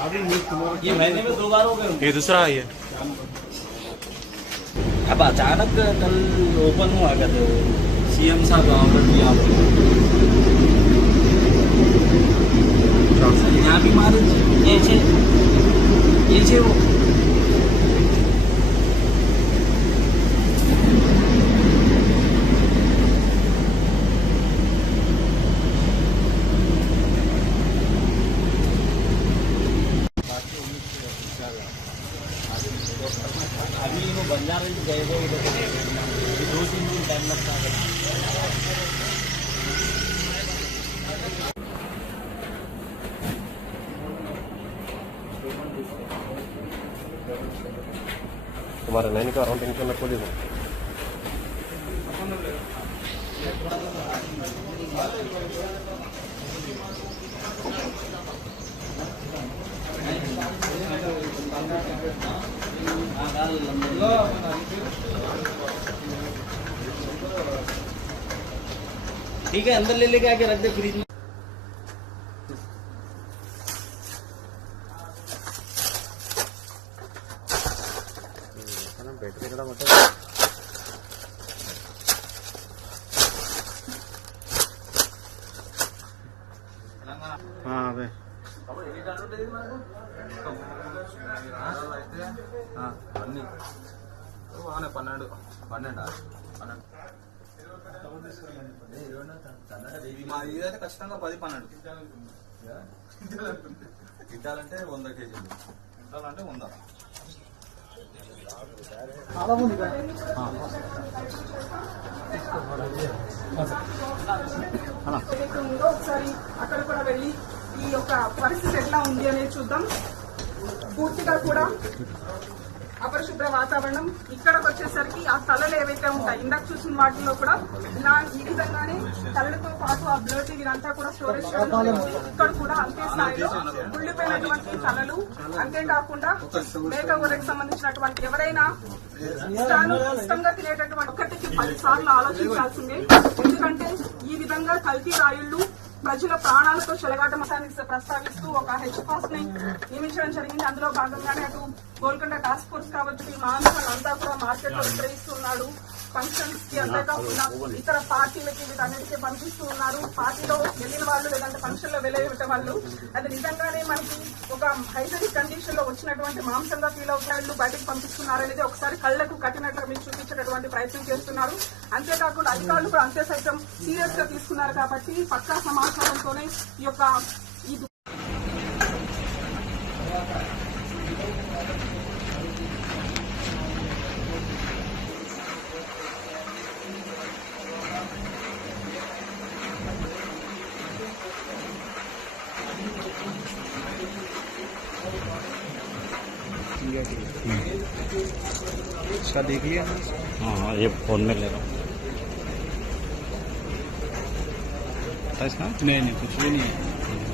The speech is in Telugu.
ये महीने में 2 बार हो गए। ये दूसरा है ये। अब अचानक कल ओपन हुआ क्या तो सीएम साहब यहाँ भी मारे ये वो अभी वो बंजारा गए हुए 2-3 दिन टाइम लगता है। तुम्हारे नैनी का अराउंड टेंशन में खोली दो। ठीक है, अंदर ले लेके आके रख दे फ्रिज में। అదే ఇదైతే ఖచ్చితంగా 10-12 గిట్టాలంటే 100 కేజీలు గిట్టాలంటే 100 ఒకసారి అక్కడ కూడా వెళ్ళి ఈ యొక్క పరిస్థితి ఎట్లా ఉంది అనేది చూద్దాం. పూర్తిగా కూడా అపరిశుభ్ర వాతావరణం. ఇక్కడికి వచ్చేసరికి ఆ తలలు ఏవైతే ఉంటాయి ఇందాక చూసిన వాటిలో కూడా ఇలా ఈ విధంగానే తలలతో పాటు ఆ బ్లడ్ ఇదంతా కూడా స్టోరేజ్ ఇక్కడ కూడా అంతే స్థాయిలో కుళ్ళిపోయినటువంటి తలలు, అంతేకాకుండా మేక ఊరికి సంబంధించినటువంటి ఎవరైనా ఇష్టంగా తినేటటువంటి ఒకటికి 10 సార్లు ఆలోచించాల్సిందే. ఎందుకంటే ఈ విధంగా కల్తీ రాయుళ్లు ప్రజల ప్రాణాలతో చెలగాటమసానికి ప్రస్తావిస్తూ ఒక హెచ్ ఫాస్ట్ ని నియమించడం జరిగింది. అందులో భాగంగానే అటు గోల్కొండ టాస్క్ ఫోర్స్ కాబట్టి ఈ మాంసాలంతా కూడా మార్కెట్ లో విక్రయిస్తున్నారు. ఫంక్షన్స్ కి అంతేకాకుండా ఇతర పార్టీలకి వీటన్నిటికీ పంపిస్తూ ఉన్నారు. పార్టీలో వెళ్ళిన వాళ్ళు లేదంటే ఫంక్షన్ లో వెళ్ళే వాళ్ళు అది నిజంగానే మనకి ఒక హైజెనిక్ కండిషన్ లో వచ్చినటువంటి మాంసంగా ఫీల్ అవుతారు బయటకు పంపిస్తున్నారనేది ఒకసారి కళ్లకు కట్టినట్లు మీరు చూపించేటటువంటి ప్రయత్నం చేస్తున్నారు. అంతేకాకుండా అధికారులు కూడా అంతే సైతం సీరియస్ గా తీసుకున్నారు కాబట్టి పక్కా సమాచారంతోనే ఈ యొక్క इसका देख लिया। हाँ, ये फोन में ले रहा हूँ। नहीं कुछ भी नहीं है।